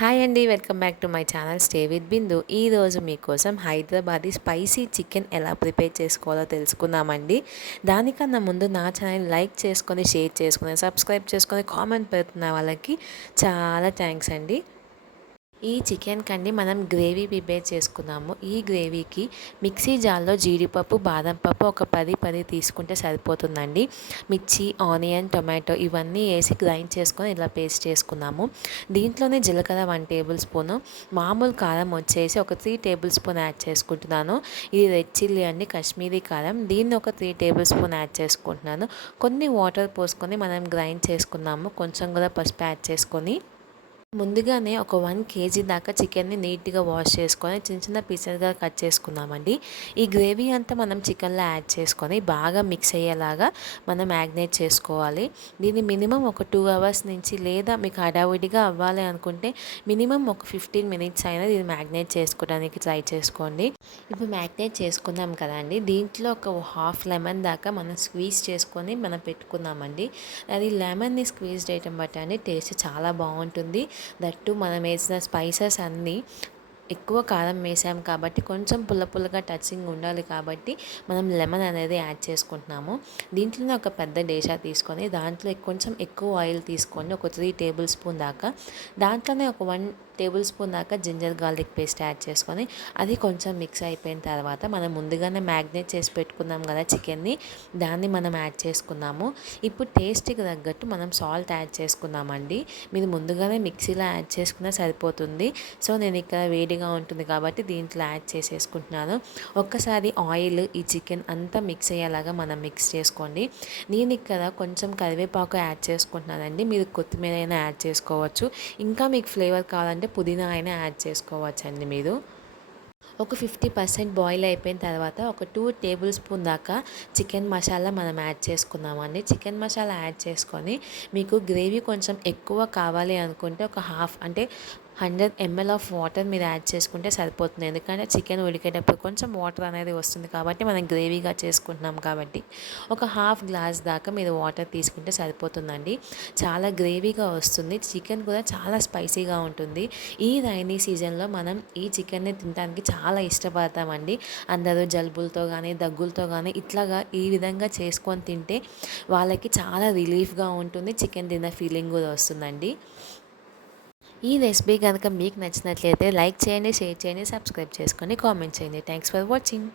Hi అండి, welcome back to my channel stay with Bindu. ఈరోజు మీకోసం హైదరాబాదీ స్పైసీ చికెన్ ఎలా ప్రిపేర్ చేసుకోవాలో తెలుసుకుందామండి. దానికన్నా ముందు నా ఛానల్ లైక్ చేసుకొని, షేర్ చేసుకొని, సబ్స్క్రైబ్ చేసుకొని, కామెంట్ పెడుతున్న వాళ్ళకి చాలా థ్యాంక్స్ అండి. ఈ చికెన్ కండి మనం గ్రేవీ ప్రిపేర్ చేసుకున్నాము. ఈ గ్రేవీకి మిక్సీ జార్లో జీడిపప్పు, బాదం పప్పు ఒక 10 తీసుకుంటే సరిపోతుందండి. మిర్చి, ఆనియన్, టొమాటో ఇవన్నీ వేసి గ్రైండ్ చేసుకొని ఇలా పేస్ట్ చేసుకున్నాము. దీంట్లోనే జీలకర్ర 1 టేబుల్ స్పూను, మామూలు కారం వచ్చేసి ఒక 3 టేబుల్ స్పూన్ యాడ్ చేసుకుంటున్నాను. ఇది రెడ్ చిల్లీ అండి, కాశ్మీరీ కారం. దీన్ని ఒక 3 టేబుల్ స్పూన్ యాడ్ చేసుకుంటున్నాను. కొన్ని వాటర్ పోసుకొని మనం గ్రైండ్ చేసుకున్నాము. కొంచెం కూడా పసుపు యాడ్ చేసుకొని ముందుగానే ఒక 1 కేజీ దాకా చికెన్ని నీట్గా వాష్ చేసుకొని చిన్న చిన్న పీసెస్గా కట్ చేసుకుందామండి. ఈ గ్రేవీ అంతా మనం చికెన్లో యాడ్ చేసుకొని బాగా మిక్స్ అయ్యేలాగా మనం మ్యాగ్నేట్ చేసుకోవాలి. దీన్ని మినిమం ఒక 2 అవర్స్ నుంచి, లేదా మీకు హడావుడిగా అవ్వాలి అనుకుంటే మినిమం ఒక 15 మినిట్స్ అయినా దీన్ని మ్యాగ్నేట్ చేసుకోవడానికి ట్రై చేసుకోండి. ఇప్పుడు మ్యాగ్నేట్ చేసుకుందాం కదండి, దీంట్లో ఒక హాఫ్ లెమన్ దాకా మనం స్క్వీజ్ చేసుకొని మనం పెట్టుకుందామండి. అది లెమన్ని స్క్వీజ్ చేయటం బట్టి టేస్ట్ చాలా బాగుంటుంది. దట్టు మనం వేసిన స్పైసెస్ అన్నీ ఎక్కువ కారం వేసాం కాబట్టి కొంచెం పుల్లగా టచింగ్ ఉండాలి కాబట్టి మనం లెమన్ అనేది యాడ్ చేసుకుంటున్నాము. దీంట్లోనే ఒక పెద్ద డేషా తీసుకొని దాంట్లో కొంచెం ఎక్కువ ఆయిల్ తీసుకోండి, ఒక 3 టేబుల్ స్పూన్ దాకా. దాంట్లోనే ఒక 1 టేబుల్ స్పూన్ దాకా జింజర్ గార్లిక్ పేస్ట్ యాడ్ చేసుకొని అది కొంచెం మిక్స్ అయిపోయిన తర్వాత మనం ముందుగానే మ్యాగ్నేట్ చేసి పెట్టుకున్నాం కదా చికెన్ని, దాన్ని మనం యాడ్ చేసుకున్నాము. ఇప్పుడు టేస్ట్కి తగ్గట్టు మనం సాల్ట్ యాడ్ చేసుకుందామండి. మీరు ముందుగానే మిక్సీలో యాడ్ చేసుకున్నా సరిపోతుంది. సో నేను ఇక్కడ వేడిగా ఉంటుంది కాబట్టి దీంట్లో యాడ్ చేసేసుకుంటున్నాను. ఒక్కసారి ఆయిల్ ఈ చికెన్ అంతా మిక్స్ అయ్యేలాగా మనం మిక్స్ చేసుకోండి. నేను ఇక్కడ కొంచెం కరివేపాకు యాడ్ చేసుకుంటున్నానండి. మీరు కొత్తిమీర అయినా యాడ్ చేసుకోవచ్చు. ఇంకా మీకు ఫ్లేవర్ కావాలంటే పుదీనా అయినా యాడ్ చేసుకోవచ్చు అండి. మీరు ఒక 50% బాయిల్ అయిపోయిన తర్వాత ఒక 2 టేబుల్ స్పూన్ దాకా చికెన్ మసాలా మనం యాడ్ చేసుకుందామండి. చికెన్ మసాలా యాడ్ చేసుకొని మీకు గ్రేవీ కొంచెం ఎక్కువ కావాలి అనుకుంటే ఒక హాఫ్, అంటే 100 ml ఆఫ్ వాటర్ మీరు యాడ్ చేసుకుంటే సరిపోతుంది. ఎందుకంటే చికెన్ ఉడికేటప్పుడు కొంచెం వాటర్ అనేది వస్తుంది కాబట్టి మనం గ్రేవీగా చేసుకుంటున్నాం కాబట్టి ఒక హాఫ్ గ్లాస్ దాకా మీరు వాటర్ తీసుకుంటే సరిపోతుందండి. చాలా గ్రేవీగా వస్తుంది. చికెన్ కూడా చాలా స్పైసీగా ఉంటుంది. ఈ రైనీ సీజన్లో మనం ఈ చికెన్ని తినడానికి చాలా ఇష్టపడతామండి. అందరూ జలుబులతో కానీ, దగ్గులతో కానీ ఇట్లాగా ఈ విధంగా చేసుకొని తింటే వాళ్ళకి చాలా రిలీఫ్గా ఉంటుంది. చికెన్ తిన్న ఫీలింగ్ కూడా వస్తుందండి. ఈ రెసిపీ కనుక మీకు నచ్చినట్లయితే లైక్ చేయండి, షేర్ చేయండి, సబ్స్క్రైబ్ చేసుకోండి, కామెంట్ చేయండి. Thanks for watching.